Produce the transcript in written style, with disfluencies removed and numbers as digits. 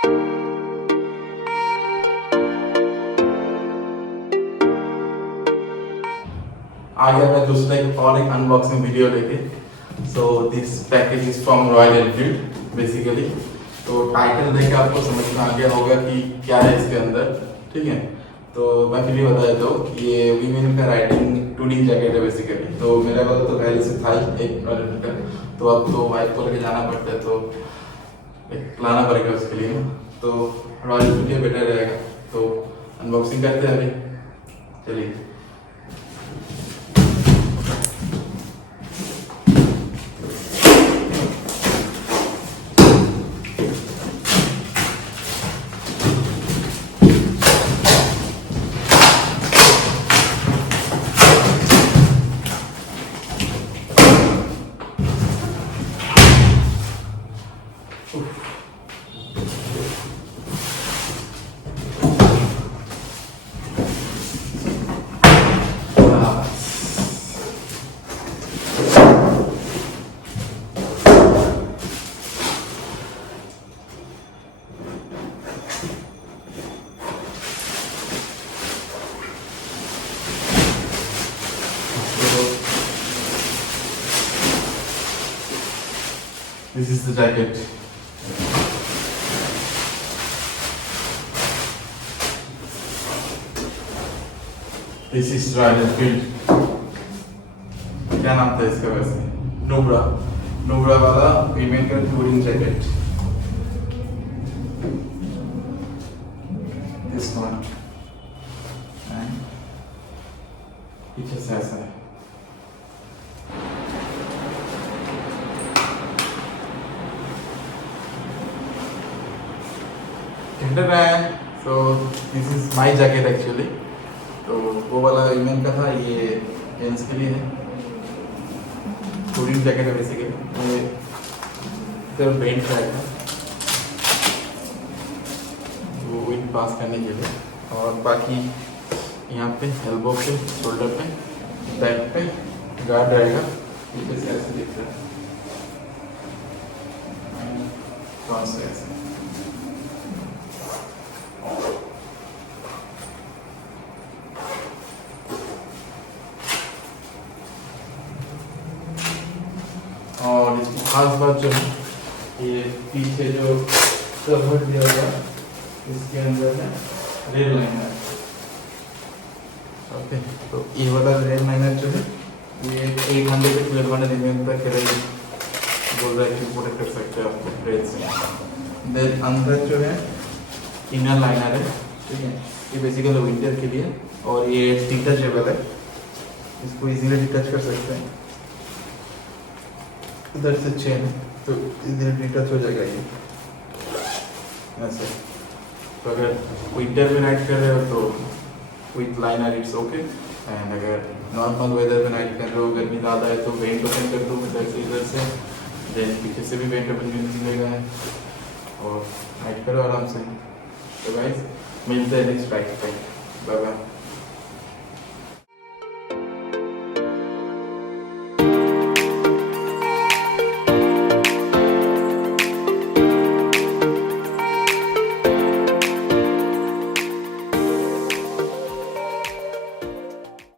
आ गया मैं दूसरा एक अनबॉक्सिंग वीडियो लेके। So this package is from royal Enfield basically. तो टाइटल देख के आपको समझ में आ गया होगा कि क्या है इसके अंदर, ठीक है। तो मैं फिर भी बता देता हूँ कि ये वीमेन का राइडिंग टूरिंग जैकेट है बेसिकली। तो मेरे पास तो पहले से था ही एक रॉयल का, तो अब तो वाइफ को लेके जाना पड़ता है, तो एक लाना पड़ेगा उसके लिए। तो रॉयल एनफील्ड बेटर रहेगा। तो अनबॉक्सिंग करते हैं अभी, चलिए। This is the jacket. This is Royal Enfield. क्या नाम था इसका वैसे? नुब्रा वाला वीमेन का touring jacket. This one. And पीछे से ऐसा है। So this is my jacket actually. तो वो वाला वीमेन का था, ये जेंट्स के लिए है। टूरिंग जैकेट है बेसिकली। ये सिर्फ पेंट रहेगा वो विंड पास करने के लिए, और बाकी यहाँ पे एल्बो पे, शोल्डर पे, बैक पे गार्ड रहेगा। पीछे से ऐसे दिख रहा है, फ्रंट से ऐसे। और इसकी खास बात जो है, ये पीछे जो कवर दिया हुआ है इसके अंदर है रेल लाइनर। ओके, तो ये वाला रेल लाइनर जो है ये 800 से 1200 mm तक रेल बोल रहा है कि प्रोटेक्ट कर सकते हैं आपको रेल से। देन अंदर जो है इनर लाइनर है, ठीक है। ये बेसिकली विंटर के लिए, और ये डिटचेबल है, इसको इजीली डिटच कर सकते हैं। इधर से चेन, तो इधर डिटच हो जाएगा ये ऐसे। तो अगर विंटर में राइड कर रहे हो तो with liner it's okay, and अगर नॉर्मल वेदर में राइड कर रहे हो, गर्मी ज़्यादा है, तो वेंट ओपन कर दो इधर से, देन पीछे से भी वेंट ओपन मिलेगा है, और राइड करो आराम से। तो गाइस मिलते हैं नेक्स्ट राइड पे, बाय बाय।